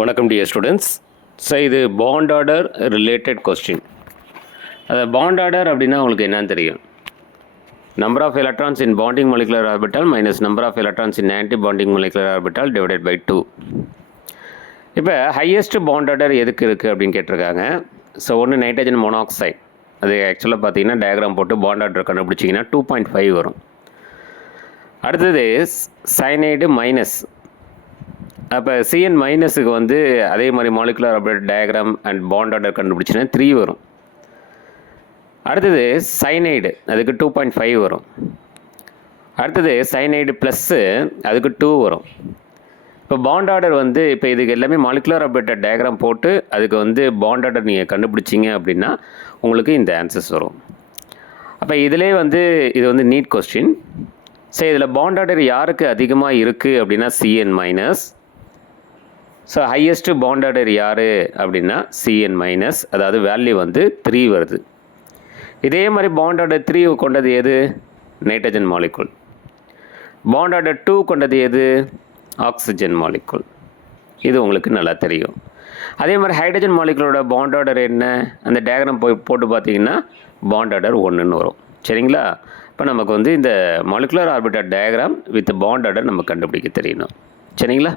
வணக்கம் dear students. So இது bond order related question. அது பாண்ட் ஆர்டர் அப்படின்னா உங்களுக்கு என்னன்னு தெரியும். Number of electrons in bonding molecular orbital minus number of electrons in anti bonding molecular orbital divided by 2. இப்போ highest bond order எதுக்கு இருக்குது அப்படின்னு கேட்டிருக்காங்க. ஸோ ஒன்று நைட்ரஜன் மோனாக்சைடு, அது ஆக்சுவலாக பார்த்தீங்கன்னா டயக்ராம் போட்டு பாண்ட் ஆர்டர் கண்டுபிடிச்சிங்கன்னா 2.5 வரும். அடுத்தது சயனைடு மைனஸ். அப்போ சிஎன் மைனஸுக்கு வந்து அதே மாதிரி molecular orbital diagram and bond order கண்டுபிடிச்சினா 3 வரும். அடுத்தது சைனைடு, அதுக்கு 2.5 வரும். அடுத்தது சைனைடு ப்ளஸ்ஸு, அதுக்கு 2 வரும். இப்போ பாண்ட் ஆர்டர் வந்து இப்போ இதுக்கு எல்லாமே மாலிகுலர் ஆர்பிட்டல் டயக்ராம் போட்டு அதுக்கு வந்து பாண்ட் ஆர்டர் நீங்கள் கண்டுபிடிச்சிங்க அப்படின்னா உங்களுக்கு இந்த ஆன்சர்ஸ் வரும். அப்போ இதிலே வந்து இது வந்து நீட் கொஸ்டின். ஸோ இதில் பாண்ட் ஆர்டர் யாருக்கு அதிகமாக இருக்குது அப்படின்னா CN minus. So highest bond order யார் அப்படின்னா சிஎன் மைனஸ், அதாவது வேல்யூ வந்து 3 வருது. இதே மாதிரி பாண்ட் ஆர்டர் 3 கொண்டது எது? Nitrogen molecule. பாண்ட் ஆர்டர் 2 கொண்டது எது? Oxygen molecule. இது உங்களுக்கு நல்லா தெரியும். அதே மாதிரி ஹைட்ரஜன் மாலிகுலோட பாண்ட் ஆர்டர் என்ன? அந்த டயக்ராம் போட்டு பார்த்தீங்கன்னா பாண்ட் ஆர்டர் 1ன்னு வரும். சரிங்களா? இப்போ நமக்கு வந்து இந்த molecular orbital diagram with bond order நம்ம கண்டுபிடிக்க தெரியணும். சரிங்களா?